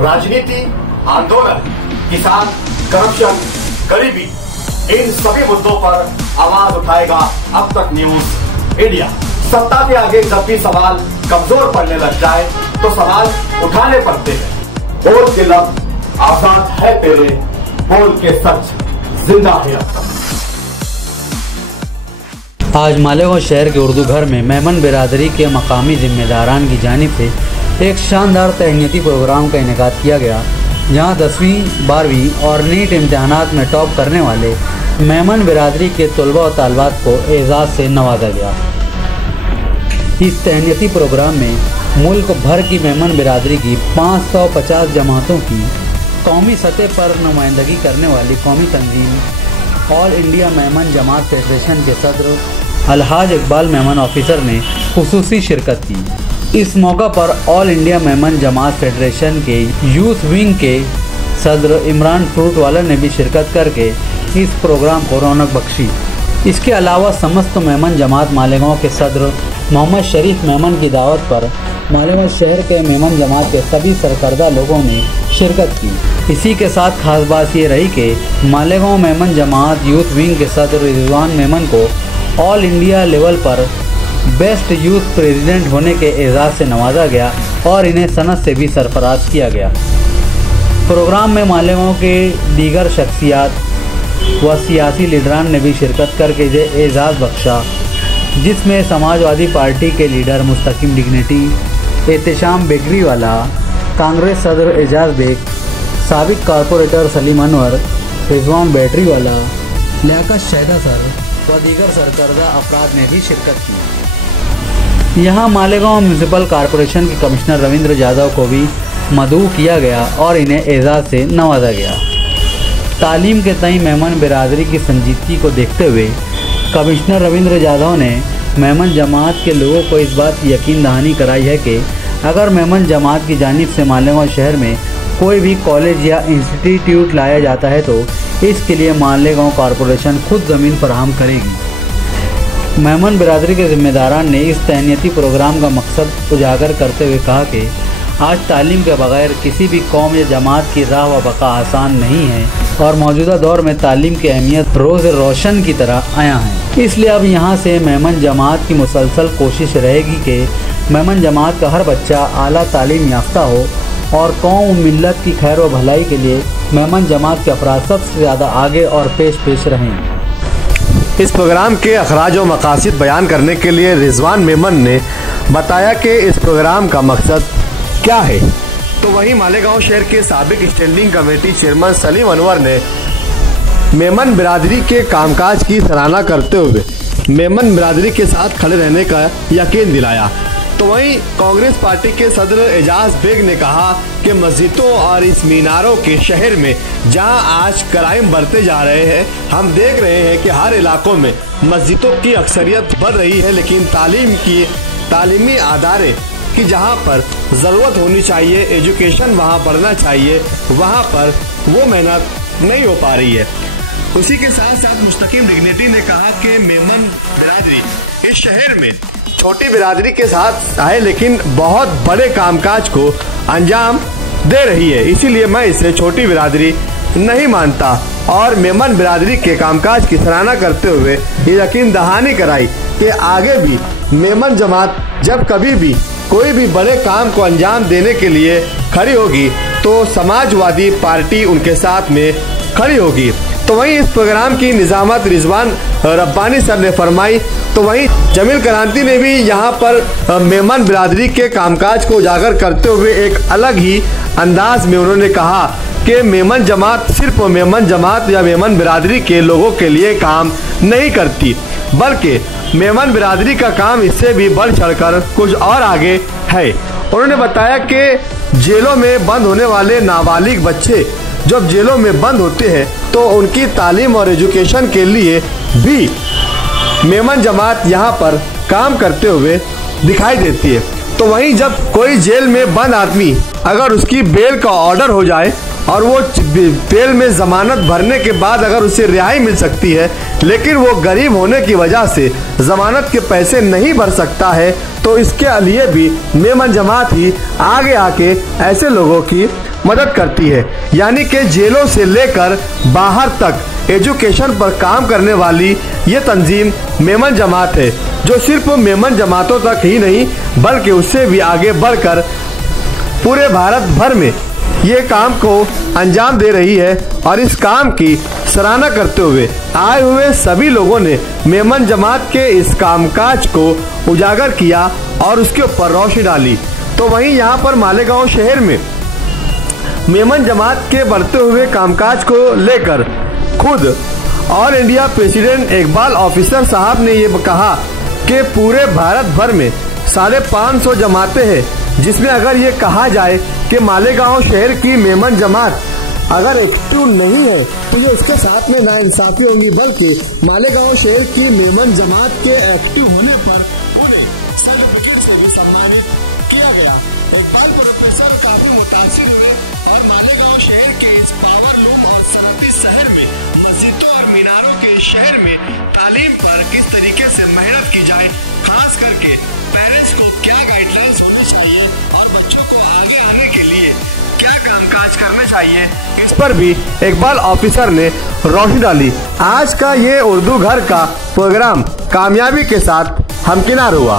राजनीति, आंदोलन, किसान, करप्शन, गरीबी, इन सभी मुद्दों पर आवाज उठाएगा अब तक न्यूज इंडिया। सत्ता के आगे जब भी सवाल कमजोर पड़ने लग जाए तो सवाल उठाने पड़ते हैं। बोल के लफ्ज आजाद है तेरे, बोल के सच जिंदा है अब तक। आज मालेगांव शहर के उर्दू घर में मेमन बिरादरी के मकामी जिम्मेदारान की जानिब से एक शानदार तहनीती प्रोग्राम का इनेकाद किया गया, जहां 10वीं, 12वीं और नीट इम्तहानात में टॉप करने वाले मेमन बिरादरी के तलबा और तालबात को एजाज़ से नवाजा गया। इस तहनीती प्रोग्राम में मुल्क भर की मेमन बिरादरी की 550 जमातों की कौमी सतह पर नुमाइंदगी करने वाली कौमी तंजीम ऑल इंडिया मेमन जमात फेडरेशन के सदर अलहाज इकबाल मेमन ऑफिसर ने खुसूसी शिरकत की। इस मौका पर ऑल इंडिया मेमन जमात फेडरेशन के यूथ विंग के सदर इमरान फ्रूटवाला ने भी शिरकत करके इस प्रोग्राम को रौनक बख्शी। इसके अलावा समस्त मेमन जमात मालेगांव के सदर मोहम्मद शरीफ मेमन की दावत पर मालेगांव शहर के मेमन जमात के सभी सरकर्दा लोगों ने शिरकत की। इसी के साथ खास बात ये रही कि मालेगांव मेमन जमात यूथ विंग के सदर रिजवान मेमन को ऑल इंडिया लेवल पर बेस्ट यूथ प्रेसिडेंट होने के एजाज़ से नवाजा गया और इन्हें सनद से भी सरफराज किया गया। प्रोग्राम में मालेगांव के दीगर शख्सियात व सियासी लीडरान ने भी शिरकत करके एजाज़ बख्शा, जिसमें समाजवादी पार्टी के लीडर मुस्तकीम डिग्निटी, एहतशाम बेकरीवाला, कांग्रेस सदर एजाज बेग, साबिक कारपोरेटर सलीम अनवर, रिजवान बैटरीवाला, लियाकत शहदा सर व दीगर सरकर्दा अफराद ने भी शिरकत की। यहाँ मालेगांव म्यूनसिपल कॉरपोरेशन के कमिश्नर रविंद्र यादव को भी मदऊ किया गया और इन्हें एजाज़ से नवाजा गया। तालीम के तई मेमन बिरादरी की संजीदगी को देखते हुए कमिश्नर रविंद्र यादव ने मेमन जमात के लोगों को इस बात की यकीन दहानी कराई है कि अगर मेमन जमात की जानिब से मालेगांव शहर में कोई भी कॉलेज या इंस्टीट्यूट लाया जाता है तो इसके लिए मालेगांव कॉरपोरेशन खुद ज़मीन फराहम करेगी। मेमन बिरादरी के ज़िम्मेदारान ने इस तहनीती प्रोग्राम का मकसद उजागर करते हुए कहा कि आज तालीम के बगैर किसी भी कौम या जमात की राह व बका आसान नहीं है और मौजूदा दौर में तालीम की अहमियत रोज़ रोशन की तरह आया है। इसलिए अब यहाँ से मेमन जमात की मुसलसल कोशिश रहेगी कि मेमन जमात का हर बच्चा आला तालीम याफ्ता हो और कौम मिल्लत की खैर व भलाई के लिए मेमन जमात के अफराद सबसे ज़्यादा आगे और पेश रहें। इस प्रोग्राम के अखराज व मकासद बयान करने के लिए रिजवान मेमन ने बताया कि इस प्रोग्राम का मकसद क्या है, तो वहीं मालेगांव शहर के साबिक standing committee chairman Salim Anwar ने मेमन बिरादरी के कामकाज की सराहना करते हुए मेमन बिरादरी के साथ खड़े रहने का यकीन दिलाया। तो वहीं कांग्रेस पार्टी के सदर एजाज बेग ने कहा कि मस्जिदों और इस मीनारों के शहर में जहां आज क्राइम बढ़ते जा रहे हैं, हम देख रहे हैं कि हर इलाकों में मस्जिदों की अक्सरियत बढ़ रही है, लेकिन तालीमी अदारे कि जहाँ पर ज़रूरत होनी चाहिए, एजुकेशन वहाँ पढ़ना चाहिए, वहाँ पर वो मेहनत नहीं हो पा रही है। उसी के साथ साथ मुस्तकीम डिग्निटी ने कहा कि मेमन बिरादरी इस शहर में छोटी बिरादरी के साथ आए लेकिन बहुत बड़े कामकाज को अंजाम दे रही है, इसीलिए मैं इसे छोटी बिरादरी नहीं मानता और मेमन बिरादरी के कामकाज की सराहना करते हुए ये यकीन दहानी कराई कि आगे भी मेमन जमात जब कभी भी कोई भी बड़े काम को अंजाम देने के लिए खड़ी होगी तो समाजवादी पार्टी उनके साथ में खड़ी होगी। तो वहीं इस प्रोग्राम की निजामत रिजवान रब्बानी सर ने फरमाई। तो वहीं जमील क्रांति ने भी यहाँ पर मेमन बिरादरी के कामकाज को उजागर करते हुए एक अलग ही अंदाज में उन्होंने कहा कि मेमन जमात सिर्फ मेमन जमात या मेमन बिरादरी के लोगों के लिए काम नहीं करती, बल्कि मेमन बिरादरी का काम इससे भी बढ़ चढ़कर कुछ और आगे है। उन्होंने बताया कि जेलों में बंद होने वाले नाबालिग बच्चे जब जेलों में बंद होते हैं तो उनकी तालीम और एजुकेशन के लिए भी मेमन जमात यहाँ पर काम करते हुए दिखाई देती है। तो वहीं जब कोई जेल में बंद आदमी अगर उसकी बेल का ऑर्डर हो जाए और वो बेल में जमानत भरने के बाद अगर उसे रिहाई मिल सकती है, लेकिन वो गरीब होने की वजह से जमानत के पैसे नहीं भर सकता है, तो इसके लिए भी मेमन जमात ही आगे आके ऐसे लोगों की मदद करती है। यानी कि जेलों से लेकर बाहर तक एजुकेशन पर काम करने वाली ये तंजीम मेमन जमात है, जो सिर्फ मेमन जमातों तक ही नहीं बल्कि उससे भी आगे बढ़कर पूरे भारत भर में ये काम को अंजाम दे रही है। और इस काम की सराहना करते हुए आए हुए सभी लोगों ने मेमन जमात के इस कामकाज को उजागर किया और उसके ऊपर रोशनी डाली। तो वहीं यहाँ पर मालेगांव शहर में मेमन जमात के बढ़ते हुए कामकाज को लेकर खुद all India president Iqbal officer साहब ने ये कहा कि पूरे भारत भर में 550 जमातें हैं, जिसमें अगर ये कहा जाए कि मालेगांव शहर की मेमन जमात अगर एक्टिव नहीं है तो ये उसके साथ में नाइंसाफी होगी, बल्कि मालेगांव शहर की मेमन जमात के एक्टिव होने पर उन्हें सर्टिफिकेट से भी सम्मानित किया गया। इकबाल प्रोफेसर काफी मुतासिर हुए और मालेगांव शहर के इस पावरलूम और सनती शहर में मस्जिदों और मीनारों के शहर में तालीम पर किस तरीके से मेहनत की जाए, खास करके पेरेंट्स को क्या गाइडलाइंस होनी चाहिए और बच्चों को आगे आने के लिए क्या कामकाज करना चाहिए, इस पर भी इकबाल ऑफिसर ने रोशनी डाली। आज का ये उर्दू घर का प्रोग्राम कामयाबी के साथ हमकिनार हुआ।